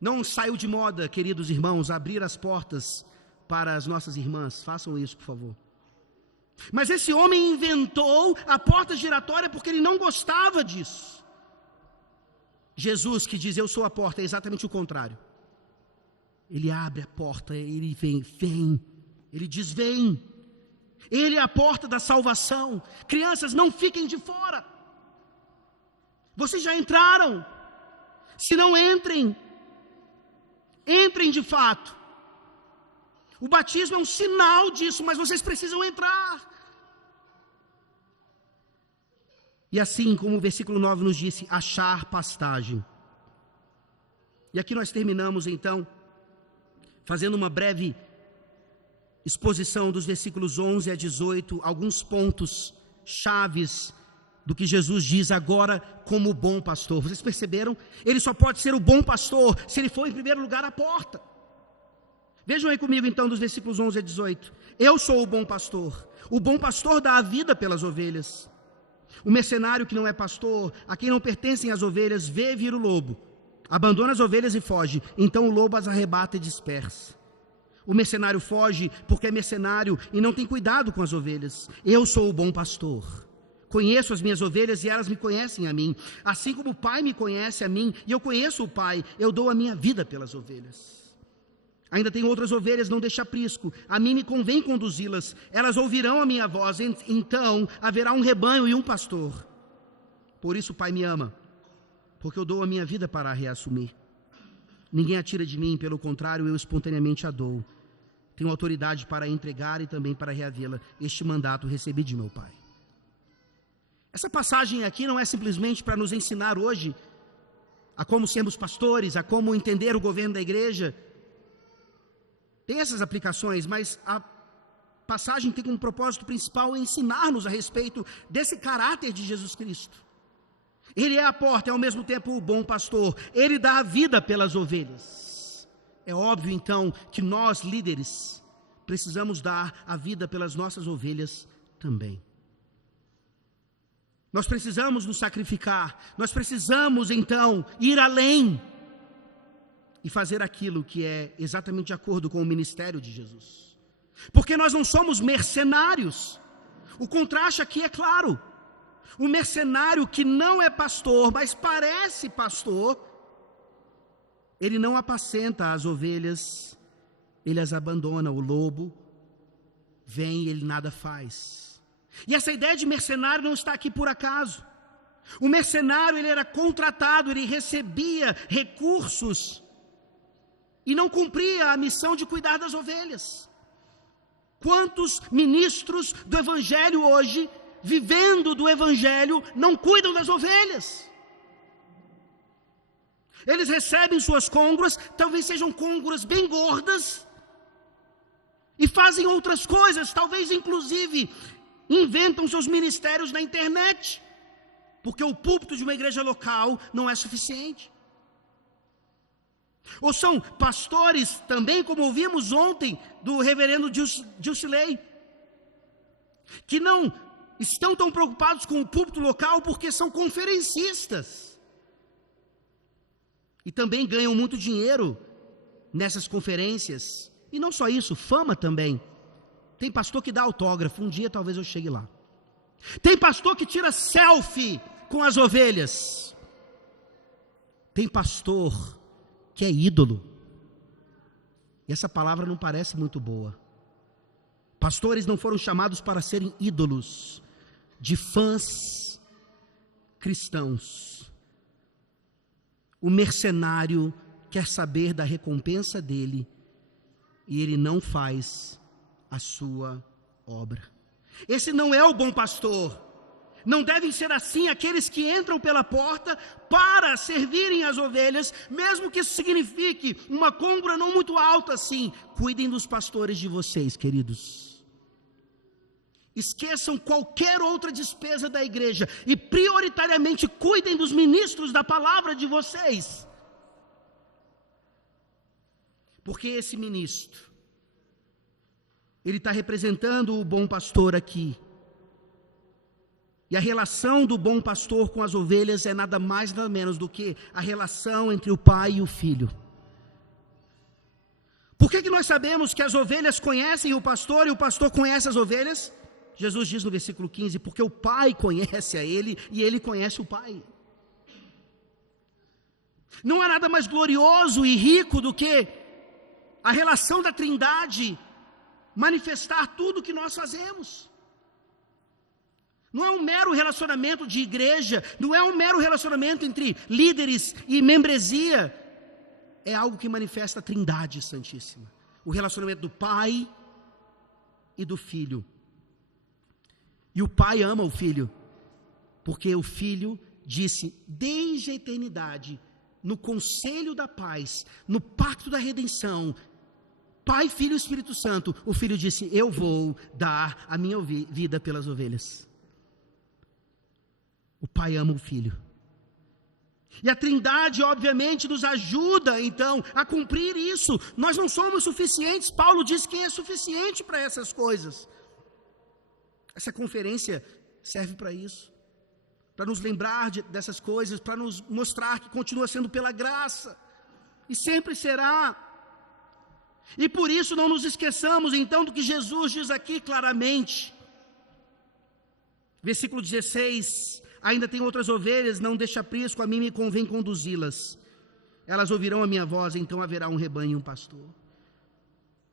Não saiu de moda, queridos irmãos, abrir as portas para as nossas irmãs. Façam isso, por favor. Mas esse homem inventou a porta giratória porque ele não gostava disso. Jesus, que diz: eu sou a porta, é exatamente o contrário. Ele abre a porta, ele vem, vem. Ele diz: vem. Ele é a porta da salvação. Crianças, não fiquem de fora. Vocês já entraram. Se não entrem, entrem de fato. O batismo é um sinal disso, mas vocês precisam entrar. E assim como o versículo 9 nos disse, achar pastagem. E aqui nós terminamos então, fazendo uma breve exposição dos versículos 11 a 18, alguns pontos chaves do que Jesus diz agora como bom pastor. Vocês perceberam? Ele só pode ser o bom pastor se ele for em primeiro lugar a porta. Vejam aí comigo então dos versículos 11 a 18. Eu sou o bom pastor dá a vida pelas ovelhas. O mercenário que não é pastor, a quem não pertencem as ovelhas, vê vir o lobo, abandona as ovelhas e foge, então o lobo as arrebata e dispersa. O mercenário foge porque é mercenário e não tem cuidado com as ovelhas. Eu sou o bom pastor, conheço as minhas ovelhas e elas me conhecem a mim, assim como o Pai me conhece a mim e eu conheço o Pai, eu dou a minha vida pelas ovelhas. Ainda tenho outras ovelhas, não deixe aprisco, a mim me convém conduzi-las, elas ouvirão a minha voz, então haverá um rebanho e um pastor. Por isso o Pai me ama, porque eu dou a minha vida para a reassumir. Ninguém a tira de mim, pelo contrário, eu espontaneamente a dou. Tenho autoridade para entregar e também para reavê-la. Este mandato recebi de meu Pai. Essa passagem aqui não é simplesmente para nos ensinar hoje a como sermos pastores, a como entender o governo da igreja. Tem essas aplicações, mas a passagem tem como propósito principal ensinar-nos a respeito desse caráter de Jesus Cristo. Ele é a porta, é ao mesmo tempo o bom pastor. Ele dá a vida pelas ovelhas. É óbvio então que nós, líderes, precisamos dar a vida pelas nossas ovelhas também. Nós precisamos nos sacrificar. Nós precisamos então ir além e fazer aquilo que é exatamente de acordo com o ministério de Jesus. Porque nós não somos mercenários. O contraste aqui é claro. O mercenário que não é pastor, mas parece pastor, ele não apacenta as ovelhas, ele as abandona. O lobo vem e ele nada faz. E essa ideia de mercenário não está aqui por acaso. O mercenário, ele era contratado, ele recebia recursos e não cumpria a missão de cuidar das ovelhas. Quantos ministros do evangelho hoje, vivendo do evangelho, não cuidam das ovelhas? Eles recebem suas côngoras, talvez sejam côngoras bem gordas, e fazem outras coisas, talvez inclusive inventam seus ministérios na internet, porque o púlpito de uma igreja local não é suficiente. Ou são pastores também, como ouvimos ontem do reverendo Gilcilei, que não estão tão preocupados com o púlpito local porque são conferencistas. E também ganham muito dinheiro nessas conferências. E não só isso, fama também. Tem pastor que dá autógrafo, um dia talvez eu chegue lá. Tem pastor que tira selfie com as ovelhas. Tem pastor que é ídolo. E essa palavra não parece muito boa. Pastores não foram chamados para serem ídolos de fãs cristãos. O mercenário quer saber da recompensa dele e ele não faz a sua obra. Esse não é o bom pastor. Não devem ser assim aqueles que entram pela porta para servirem as ovelhas, mesmo que isso signifique uma côngora não muito alta assim. Cuidem dos pastores de vocês, queridos. Esqueçam qualquer outra despesa da igreja e prioritariamente cuidem dos ministros da palavra de vocês. Porque esse ministro, ele está representando o bom pastor aqui. E a relação do bom pastor com as ovelhas é nada mais nada menos do que a relação entre o pai e o filho. Por que nós sabemos que as ovelhas conhecem o pastor e o pastor conhece as ovelhas? Jesus diz no versículo 15, porque o pai conhece a ele e ele conhece o pai. Não há nada mais glorioso e rico do que a relação da Trindade manifestar tudo o que nós fazemos. Não é um mero relacionamento de igreja, não é um mero relacionamento entre líderes e membresia. É algo que manifesta a Trindade Santíssima. O relacionamento do Pai e do Filho. E o Pai ama o Filho, porque o Filho disse, desde a eternidade, no conselho da paz, no pacto da redenção, Pai, Filho e Espírito Santo, o Filho disse, eu vou dar a minha vida pelas ovelhas. O Pai ama o Filho. E a Trindade, obviamente, nos ajuda, então, a cumprir isso. Nós não somos suficientes. Paulo diz quem é suficiente para essas coisas. Essa conferência serve para isso. Para nos lembrar dessas coisas, para nos mostrar que continua sendo pela graça. E sempre será. E por isso não nos esqueçamos, então, do que Jesus diz aqui claramente. Versículo 16... Ainda tem outras ovelhas, não deixa aprisco, a mim me convém conduzi-las. Elas ouvirão a minha voz, então haverá um rebanho e um pastor.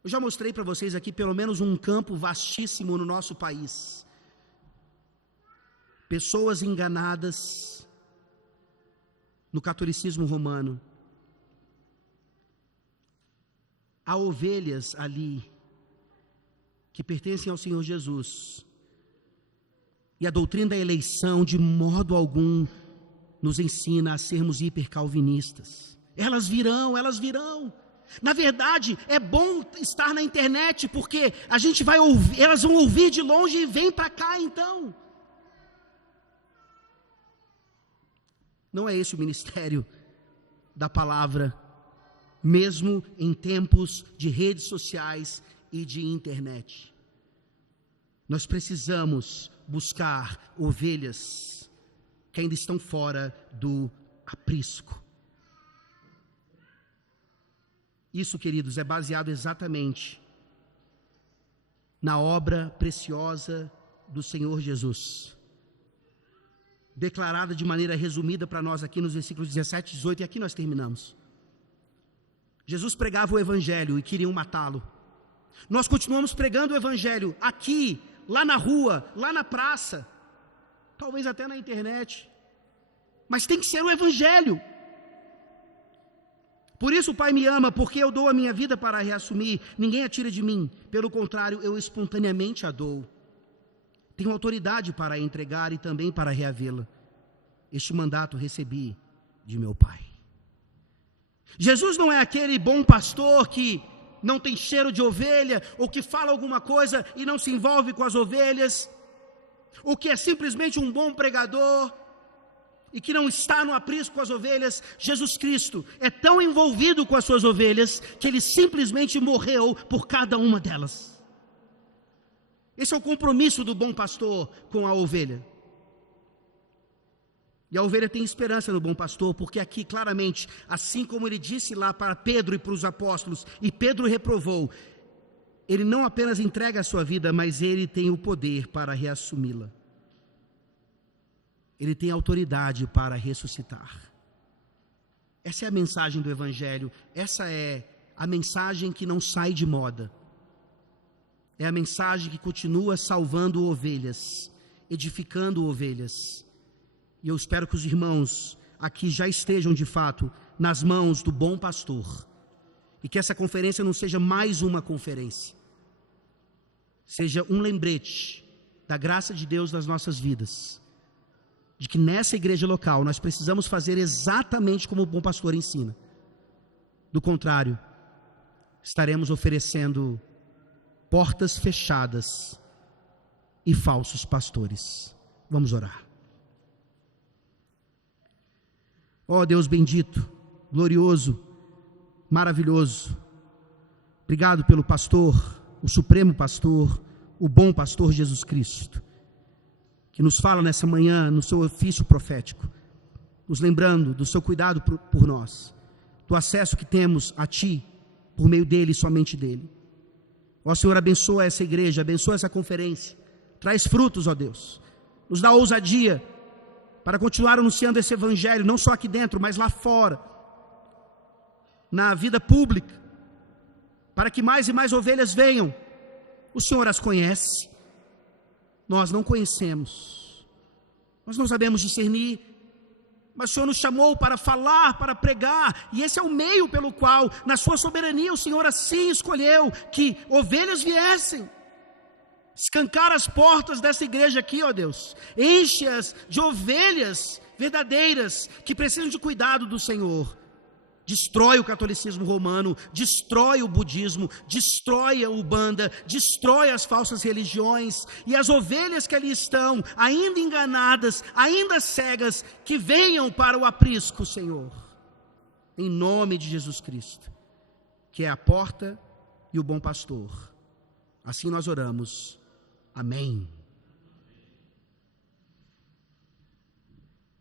Eu já mostrei para vocês aqui pelo menos um campo vastíssimo no nosso país. Pessoas enganadas no catolicismo romano. Há ovelhas ali que pertencem ao Senhor Jesus. E a doutrina da eleição, de modo algum, nos ensina a sermos hipercalvinistas. Elas virão. Na verdade, é bom estar na internet, porque a gente vai ouvir, elas vão ouvir de longe e vem para cá então. Não é esse o ministério da palavra, mesmo em tempos de redes sociais e de internet. Nós precisamos buscar ovelhas que ainda estão fora do aprisco. Isso, queridos, é baseado exatamente na obra preciosa do Senhor Jesus, declarada de maneira resumida para nós aqui nos versículos 17 e 18, e aqui nós terminamos. Jesus pregava o Evangelho e queriam matá-lo. Nós continuamos pregando o Evangelho aqui, lá na rua, lá na praça, talvez até na internet, mas tem que ser o Evangelho. Por isso o Pai me ama, porque eu dou a minha vida para a reassumir, ninguém a tira de mim, pelo contrário, eu espontaneamente a dou. Tenho autoridade para a entregar e também para reavê-la. Este mandato recebi de meu Pai. Jesus não é aquele bom pastor que não tem cheiro de ovelha, ou que fala alguma coisa e não se envolve com as ovelhas, ou que é simplesmente um bom pregador, e que não está no aprisco com as ovelhas. Jesus Cristo é tão envolvido com as suas ovelhas, que Ele simplesmente morreu por cada uma delas. Esse é o compromisso do bom pastor com a ovelha. E a ovelha tem esperança no bom pastor, porque aqui claramente, assim como ele disse lá para Pedro e para os apóstolos, e Pedro reprovou, ele não apenas entrega a sua vida, mas ele tem o poder para reassumi-la. Ele tem autoridade para ressuscitar. Essa é a mensagem do Evangelho, essa é a mensagem que não sai de moda. É a mensagem que continua salvando ovelhas, edificando ovelhas. E eu espero que os irmãos aqui já estejam de fato nas mãos do bom pastor. E que essa conferência não seja mais uma conferência. Seja um lembrete da graça de Deus nas nossas vidas. De que nessa igreja local nós precisamos fazer exatamente como o bom pastor ensina. Do contrário, estaremos oferecendo portas fechadas e falsos pastores. Vamos orar. Ó Deus bendito, glorioso, maravilhoso, obrigado pelo pastor, o supremo pastor, o bom pastor Jesus Cristo, que nos fala nessa manhã no seu ofício profético, nos lembrando do seu cuidado por nós, do acesso que temos a Ti, por meio dele e somente dele. Ó Senhor, abençoa essa igreja, abençoa essa conferência, traz frutos, ó Deus, nos dá ousadia para continuar anunciando esse evangelho, não só aqui dentro, mas lá fora, na vida pública, para que mais e mais ovelhas venham. O Senhor as conhece, nós não conhecemos, nós não sabemos discernir, mas o Senhor nos chamou para falar, para pregar, e esse é o meio pelo qual, na sua soberania, o Senhor assim escolheu que ovelhas viessem. Escancar as portas dessa igreja aqui, ó Deus, enche-as de ovelhas verdadeiras, que precisam de cuidado do Senhor. Destrói o catolicismo romano, destrói o budismo, destrói a Umbanda, destrói as falsas religiões, e as ovelhas que ali estão, ainda enganadas, ainda cegas, que venham para o aprisco, Senhor, em nome de Jesus Cristo, que é a porta e o bom pastor. Assim nós oramos. Amém.